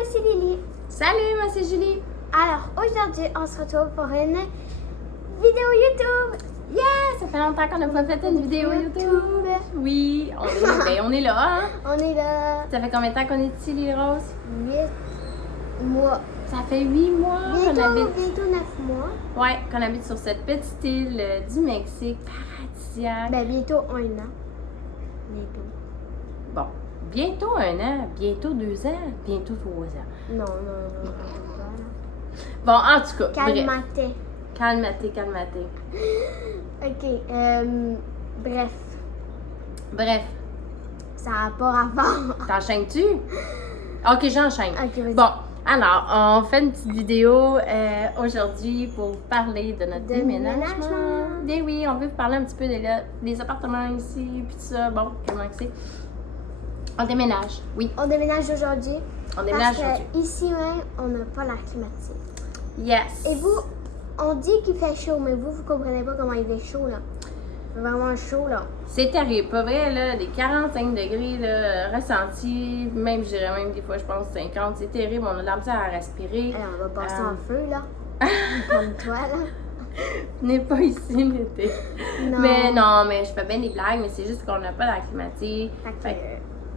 moi c'est Lily. Salut, moi c'est Julie. Alors aujourd'hui, on se retrouve pour une vidéo YouTube. Yeah, ça fait longtemps qu'on n'a pas fait une vidéo YouTube. Oui, on est là, hein? On est là. Ça fait combien de temps qu'on est ici, les Roses? 8 mois. Ça fait 8 mois qu'on habite. Bientôt 9 mois. Ouais, qu'on habite sur cette petite île du Mexique, paradisiaque. Ben bientôt 1 an. Bientôt. Bon, bientôt 1 an, bientôt 2 ans, bientôt 3 ans. Non. Bon, en tout cas, Calmate. Calmaté. Ok, bref. Bref, Ça n'a pas rapport. t'enchaînes-tu? Ok, j'enchaîne. Ok, vas-y. Bon, alors, on fait une petite vidéo aujourd'hui pour parler de notre déménagement. Bien oui, on veut vous parler un petit peu des appartements ici, puis tout ça. Bon, comment que c'est? On déménage, oui. On déménage aujourd'hui. On déménage Parce aujourd'hui. que ici même, on n'a pas l'air climatisé. Yes. Et vous, on dit qu'il fait chaud, mais vous comprenez pas comment il fait chaud, là. Il fait vraiment chaud, là. C'est terrible, pas vrai, là, des 45 degrés, là, ressentis, même, je dirais même des fois, je pense 50, c'est terrible, on a de la misère à respirer. Alors, on va passer en feu, là. Comme toi, là. N'est pas ici l'été. Non. Mais je fais bien des blagues, mais c'est juste qu'on n'a pas la climatique. Fait que,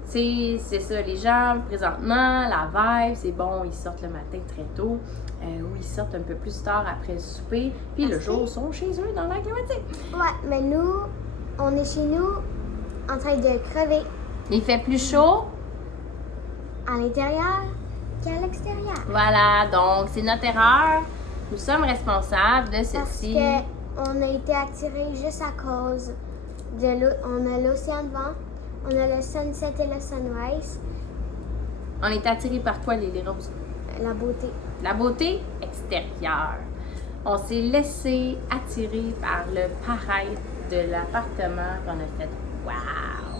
C'est ça, les gens, présentement, la vibe, c'est bon, ils sortent le matin très tôt, ou ils sortent un peu plus tard après le souper, puis le jour, ils sont chez eux dans la climatique. ouais, mais nous, on est chez nous en train de crever Il fait plus chaud, à l'intérieur qu'à l'extérieur. voilà, donc c'est notre erreur. Nous sommes responsables de Parce ceci. qu'on a été attirés juste à cause de l'eau. On a l'océan devant, on a le sunset et le sunrise, On est attirés par quoi, les roses? la beauté. La beauté extérieure. On s'est laissé attirer par le pareil de l'appartement qu'on a fait. Wow!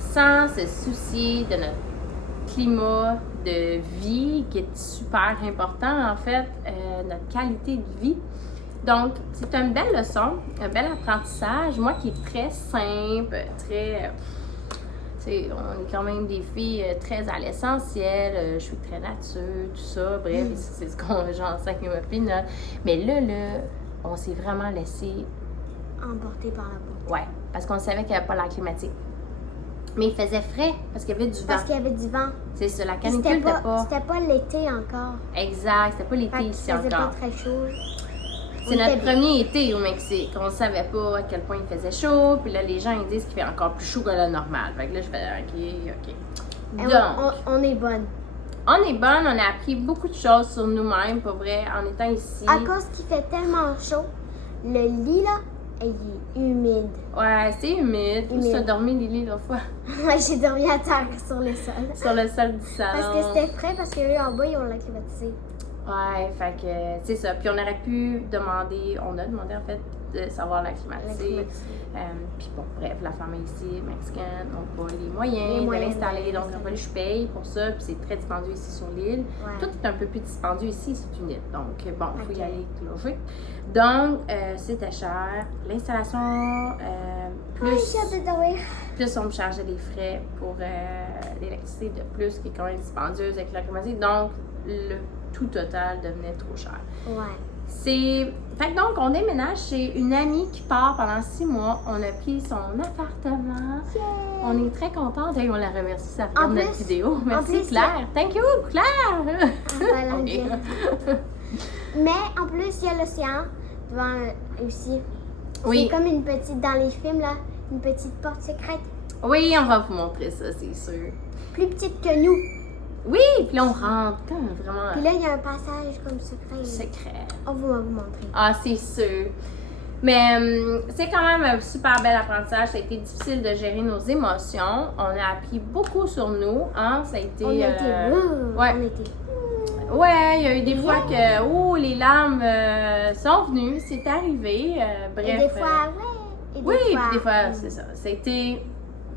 Sans se soucier de notre climat de vie qui est super important, en fait, notre qualité de vie. Donc, c'est une belle leçon, un bel apprentissage. Moi qui est très simple, très... on est quand même des filles très à l'essentiel, je suis très nature, tout ça, bref, c'est ce qu'on j'enseigne à ma pinotte. Mais là, on s'est vraiment laissé, Emporté par la beauté. ouais, parce qu'on savait qu'il n'y avait pas l'air climatique. Mais il faisait frais, parce qu'il y avait du vent. Parce qu'il y avait du vent. C'est ça, la Puis canicule n'était pas... C'était pas l'été encore. Exact, c'était pas Fait l'été qu'il ici faisait encore. pas très chaud. C'est On notre était- premier été au Mexique. On savait pas à quel point il faisait chaud. Puis là, les gens ils disent qu'il fait encore plus chaud que le normal. Fait que là, je fais OK. Et Donc, on est bonne. on est bonne. On a appris beaucoup de choses sur nous-mêmes, pour vrai, en étant ici. À cause qu'il fait tellement chaud, le lit là, il est humide. Ouais, c'est humide. Où tu as dormi, Lily, l'autre fois? J'ai dormi à terre sur le sol. Sur le sol du salon. Parce que c'était frais, parce que eux en bas, ils ont la climatisé. Ouais, fait que c'est ça. Puis on aurait pu demander, on a demandé en fait de savoir la climatisée. Puis bon, bref, la famille ici, mexicaine, n'a pas les moyens de l'installer. Donc, il a fallu que je paye pour ça. Puis c'est très dispendieux ici sur l'île. Ouais. Tout est un peu plus dispendieux ici, c'est une île. Donc, bon, il faut y aller logique. Donc, c'était cher. L'installation, plus on me chargeait des frais pour l'électricité de plus, qui est quand même dispendieuse avec la climatisée. Donc, le tout total devenait trop cher. Ouais. Fait que donc, on déménage chez une amie qui part pendant 6 mois. On a pris son appartement. Yeah. On est très contente. Et on la remercie, ça regarde En notre plus- vidéo. Merci, plus, Claire. Thank you, Claire. Voilà, Ok. bien. Mais en plus, il y a l'océan devant aussi. Oui. C'est comme une petite, dans les films là, une petite porte secrète. Oui, on va vous montrer ça, c'est sûr. Plus petite que nous. Oui, puis là, on rentre comme vraiment Puis là, il y a un passage comme secret. secret. On va vous montrer. Ah, c'est sûr. Mais c'est quand même un super bel apprentissage. Ça a été difficile de gérer nos émotions. On a appris beaucoup sur nous. Hein? Ça a été. On était ouais. On était. Ouais, il y a eu des fois que les larmes sont venues. C'est arrivé. Bref. Et des fois, ouais. Et oui, puis des fois, c'est ça. Ça a été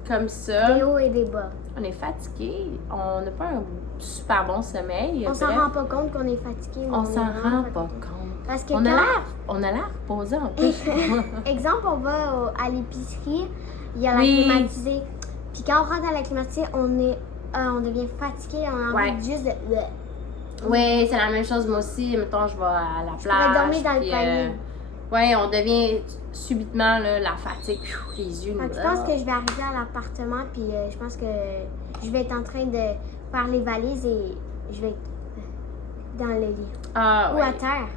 comme ça. Des hauts et des bas. On est fatigué. On n'a pas un super bon sommeil. On s'en Bref, rend pas compte qu'on est fatigué. mais on est s'en vraiment rend pas fatigué. compte. Parce que On a l'air reposé en plus. Exemple, on va à l'épicerie, il y a la Oui. climatisée. Puis quand on rentre à la climatisée, on est on devient fatigué, on a envie juste de... Oui, c'est la même chose. Moi aussi, mettons, je vais à la plage. pourrais dormir dans le panier. Oui, on devient subitement là, la fatigue, les yeux nous. Je pense que je vais arriver à l'appartement, puis je pense que je vais être en train de faire les valises et je vais être dans le lit. Ah, Ou ouais. à terre.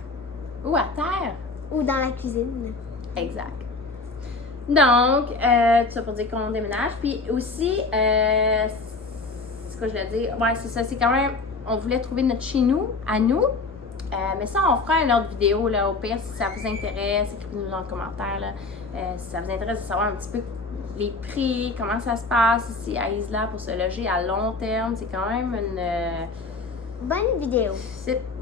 Ou à terre. Ou dans la cuisine. Exact. Donc, tout ça pour dire qu'on déménage. Puis aussi, c'est quoi je voulais dire? Ouais, c'est ça, c'est quand même, on voulait trouver notre chez nous, à nous. Mais ça, on fera une autre vidéo, là, au pire, si ça vous intéresse, écrivez-nous dans le commentaire, là, si ça vous intéresse de savoir un petit peu les prix, comment ça se passe ici à Isla pour se loger à long terme. C'est quand même une... Bonne vidéo.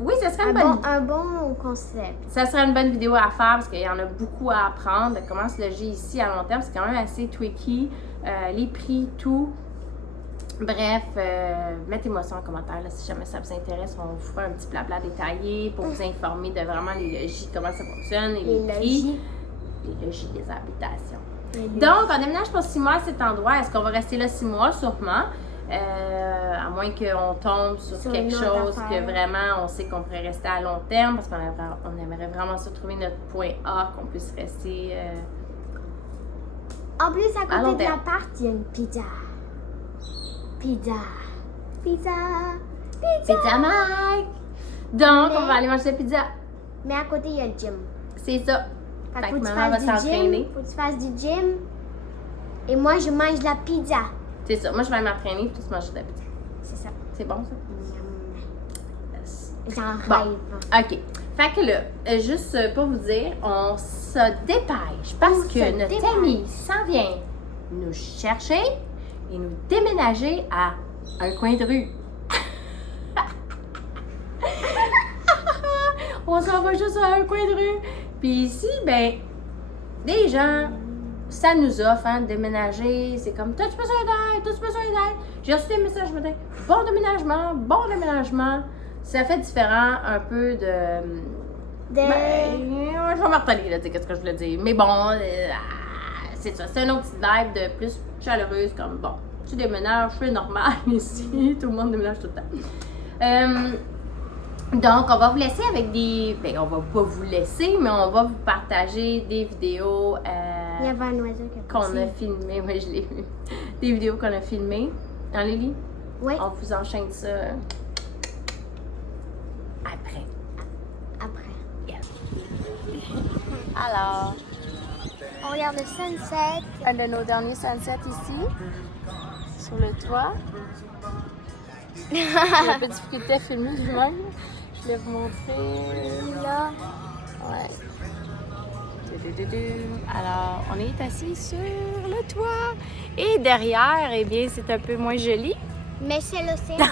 Oui, ça serait une bonne... Un bon concept. Ça serait une bonne vidéo à faire parce qu'il y en a beaucoup à apprendre de comment se loger ici à long terme. C'est quand même assez tricky. Les prix, tout. Bref, mettez-moi ça en commentaire là, si jamais ça vous intéresse. On vous fera un petit blabla détaillé pour vous informer de vraiment les logis, comment ça fonctionne et les prix. Les logis des habitations. Donc, on déménage pour 6 mois à cet endroit. Est-ce qu'on va rester là 6 mois? Sûrement. À moins qu'on tombe sur quelque chose que vraiment on sait qu'on pourrait rester à long terme parce qu'on aimerait vraiment se trouver notre point A, qu'on puisse rester. En plus, à côté de l'appart, il y a une pizza. Pizza Mike! Donc, on va aller manger la pizza. Mais à côté, il y a le gym. C'est ça. Fait que maman va s'entraîner. Faut que tu fasses du gym. Et moi, je mange de la pizza. C'est ça. Moi, je vais m'entraîner et tu manges de la pizza. C'est ça. C'est bon, ça? J'en rêve. OK. Fait que là, juste pour vous dire, on se dépêche parce que notre ami s'en vient nous chercher et nous déménager à un coin de rue. On s'en va juste à un coin de rue. Puis ici, ben, des gens, ça nous offre de déménager. C'est comme, t'as-tu besoin d'aide? T'as-tu besoin d'aide? J'ai reçu des messages, je me dis, bon déménagement. Ça fait différent un peu de... Ben, je vais m'arrêter là, tu sais, qu'est-ce que je voulais dire. Mais bon, c'est ça. C'est une autre petite vibe de plus chaleureuse, comme, bon, tu déménages, c'est normal ici. Tout le monde déménage tout le temps. Donc, on va vous laisser avec des... Ben, on va pas vous laisser, mais on va vous partager des vidéos il y avait un oiseau qu'on a filmé. Oui, je l'ai vu. Des vidéos qu'on a filmées. Hein, Lily? Oui. On vous enchaîne ça après. Yes. Alors, on regarde le sunset. Un de nos derniers sunsets ici, sur le toit. J'ai un peu de difficulté à filmer lui-même. Je vais vous montrer là. Ouais. Alors, on est assis sur le toit. Et derrière, eh bien, c'est un peu moins joli. Mais c'est l'océan.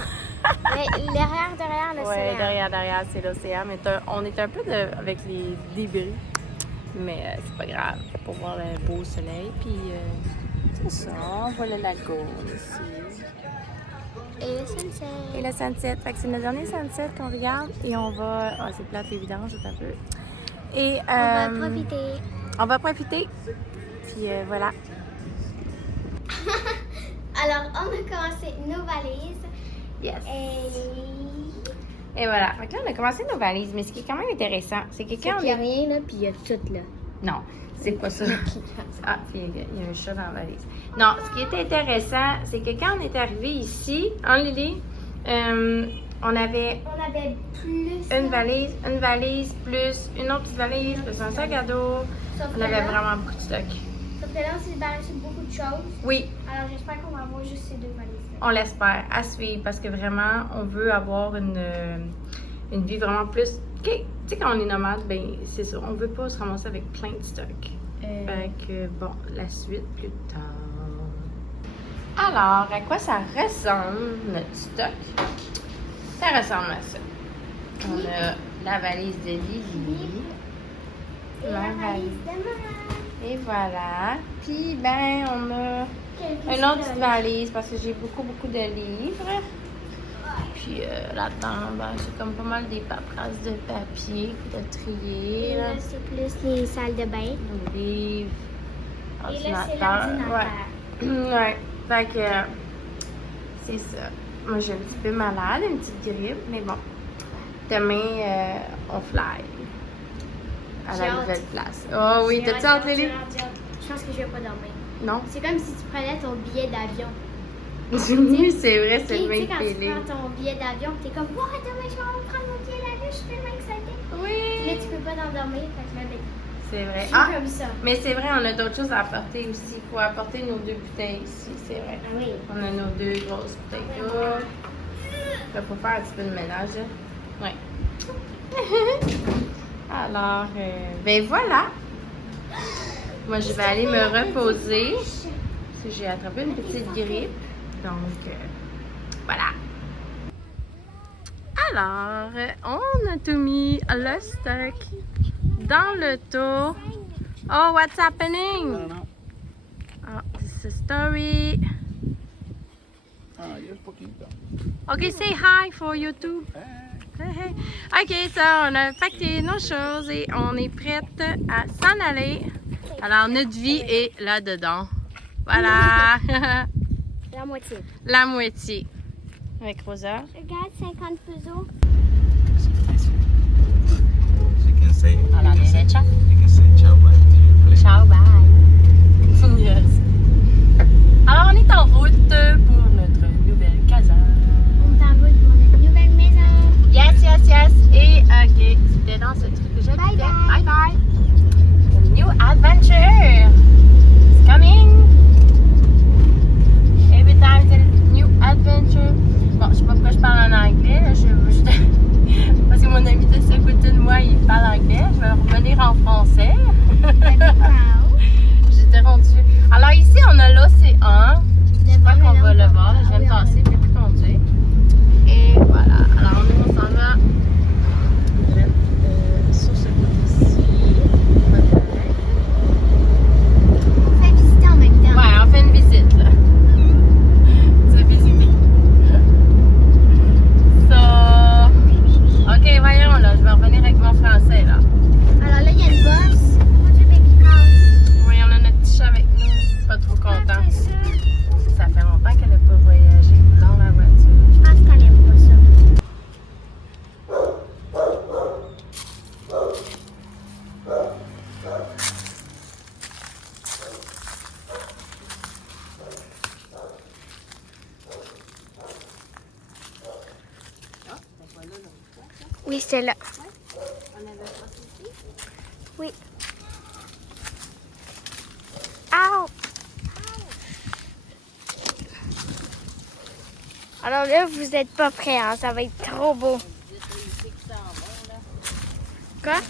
derrière l'océan. Oui, derrière, c'est l'océan. Mais on est un peu avec les débris. Mais c'est pas grave, pour voir le beau soleil. Puis, c'est ça, on voit le lagon ici. Et le sunset. Et le sunset. Fait que c'est le dernier sunset qu'on regarde. Et on va... Ah, c'est plate, évidemment, juste un peu. Et, on va profiter. On va profiter. Puis, voilà. Alors, on a commencé nos valises. Yes. Et voilà. Fait que là, on a commencé nos valises. Mais ce qui est quand même intéressant, c'est que quand il n'y a rien, là, puis il y a tout, là. Non, c'est pas ça. Ah, puis il y a un chat dans la valise. Non, ce qui était intéressant, c'est que quand on est arrivé ici, en Lily, on avait plus une valise, plus une autre petite valise, plus un sac à dos. On avait vraiment beaucoup de stock. Sauf que là, on s'est débarrassé de beaucoup de choses. Oui. Alors, j'espère qu'on va avoir juste ces 2 valises-là. On l'espère, à suivre, parce que vraiment, on veut avoir une vie vraiment plus... Tu sais, quand on est nomade, ben c'est ça, on veut pas se ramasser avec plein de stock. Fait que, bon, la suite plus tard. Alors, à quoi ça ressemble, notre stock? Ça ressemble à ça. On a la valise de Lily. Et la valise de maman. Et voilà. Puis, ben, on a une autre petite valise parce que j'ai beaucoup de livres. Puis là-dedans, ben, c'est comme pas mal des paperasses de papier de trier. Et là, c'est plus les salles de bain. Les livres, et là, c'est l'ordinateur. Ouais. Ouais. Fait que c'est ça. Moi, j'ai un petit peu malade, une petite grippe, mais bon. Demain, on fly à J'ai la hâte. nouvelle place. Oh oui, t'as-tu hâte, Lily? Je pense que je vais pas dormir. Non? C'est comme si tu prenais ton billet d'avion. Oui, c'est vrai, c'est Tu le sais, même quand tu feeling. prends ton billet d'avion, t'es comme, wow, demain je vais prendre mon billet d'avion, je suis tellement excitée. Puis là, Oui! tu peux pas t'endormir, fait que là, ben, C'est vrai. c'est Ah! comme ça. Mais c'est vrai, on a d'autres choses à apporter aussi. Il faut apporter nos 2 bouteilles ici, c'est vrai. Ah oui. On a nos 2 grosses bouteilles d'eau. Il faut faire un petit peu de ménage. Oui. Alors, ben voilà. Moi, je vais aller me reposer. Parce que j'ai attrapé une petite grippe. Donc, voilà. Alors, on a tout mis le stock dans l'auto. Oh, what's happening? I don't know. Oh, this is a story. Ah, y a un poquito. Okay, say hi for YouTube. Eh, Hey, hey. Ok, ça, on a pacté nos choses et on est prête à s'en aller. Alors, notre vie est là-dedans. Voilà. La moitié. La moitié. Avec Rosa. Regarde, 50 pesos. you can say. Alors, you can say, ciao. you can say ciao bye to your plane. Ciao, bye. Yes. Alors, on est en route pour notre nouvelle casa. On est en route pour notre nouvelle maison. Yes, yes, yes. Et, ok, c'était dans ce truc que j'habitais. Bye, bye. Bye, bye. The new adventure is coming. Every time there's a new adventure. Bon, je sais pas pourquoi je parle en anglais. Là. Parce que mon ami de ce côté de moi, il parle anglais. Je vais revenir en français. J'étais rendue. Alors ici, on a l'océan. Je sais pas qu'on va le voir. Là. Je viens de passer, je ne peux plus conduire. Et voilà. Alors nous, on s'en va sur ce côté-ci. On fait visiter en même temps. Ouais, on fait une visite là. Tu vas visiter. So, ok, voyons là, je vais revenir avec mon français là. Alors là, il y a une bosse. Mon Dieu, baby car. Oui, on a notre petit chat avec nous. Pas trop content. Après ça, Ça fait longtemps qu'elle n'a pas voyagé dans la voiture. je pense qu'elle aime pas ça. Oui, c'est là. Oui. Ow! Alors là, vous n'êtes pas prêts, hein? Ça va être trop beau. Quoi?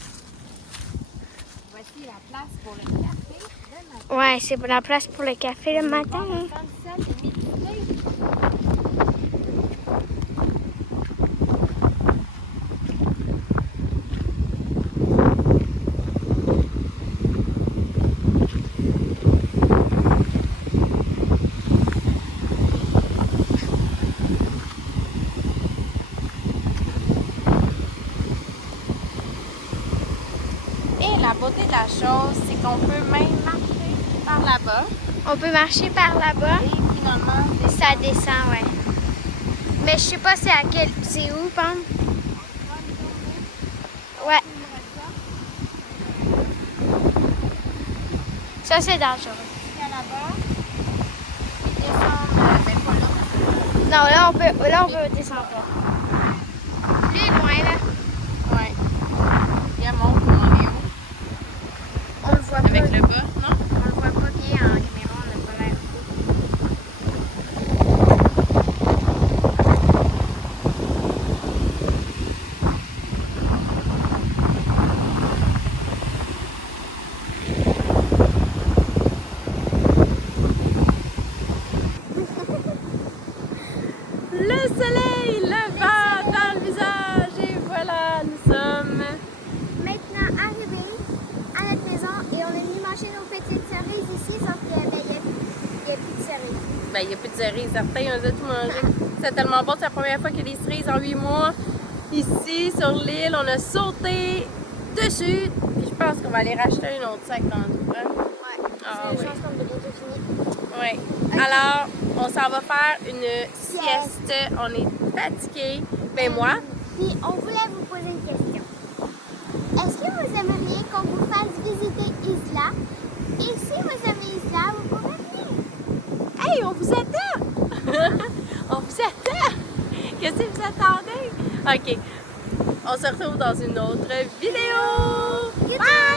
Voici la place pour le café le matin. Ouais, c'est la place pour le café le matin. Hein? Et la beauté de la chose, c'est qu'on peut même marcher par là-bas. On peut marcher par là-bas. Et finalement, Ça descend, ouais. Mais je sais pas c'est à quel. C'est où, Pam? Ouais. Ça, c'est dangereux. à là-bas, ils descendent, ben pas là. Non, là, on peut descendre pas. Lui, loin, là. Ouais. Il y a mon pour en est où? On le voit pas. Avec le bas, non? On le voit pas bien en caméra, on n'a pas l'air. Le soleil levant dans le visage et voilà, nous sommes. Maintenant arrivé à notre maison et on est venu manger nos petites cerises ici, sauf qu'il y a plus de cerises. Ben, il n'y a plus de cerises, certains, on les a tout mangé. C'est tellement bon, c'est la première fois qu'il y a des cerises en 8 mois. Ici, sur l'île, on a sauté dessus. Puis je pense qu'on va aller racheter un autre sac dans le coin. Ouais. Ah, C'est oui. une chance qu'on est bientôt fini. Oui. Alors, On s'en va faire une sieste. On est fatigués. Ben moi, Puis on voulait vous poser une question. Est-ce que vous aimeriez qu'on vous fasse visiter Isla? Et si vous aimez Isla, vous pouvez venir. hey, on vous attend! On vous attend! Qu'est-ce que vous attendez? OK. On se retrouve dans une autre vidéo. Bye!